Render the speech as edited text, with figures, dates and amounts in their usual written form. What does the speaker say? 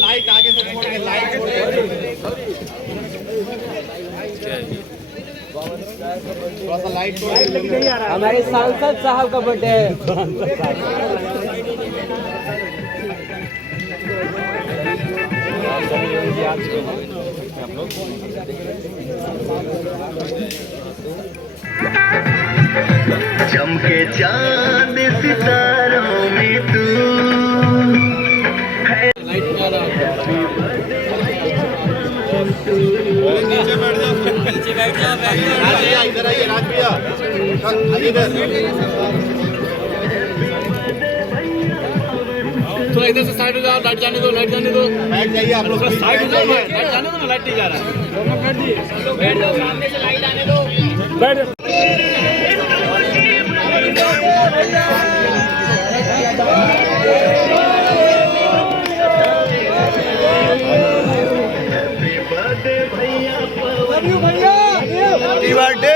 Light आगे से छोड़ के लाइट थोड़ा सा लाइट हमारे सांसद साहब का बर्थडे है। चमके चांद सितारों में तू है। नीचे बैठ जाओ, इधर आइए राज भैया, इधर थोड़ा इधर से साइड हो जाओ, लाइट जाने दो, लाइट जाने दो। बैठ जाइए आप लोग, साइड हो जाओ, लाइट जाने दो ना, लाइट नहीं जा रहा है। बैठ जाओ, सामने से लाइट आने दो। बैठ हैप्पी बर्थडे।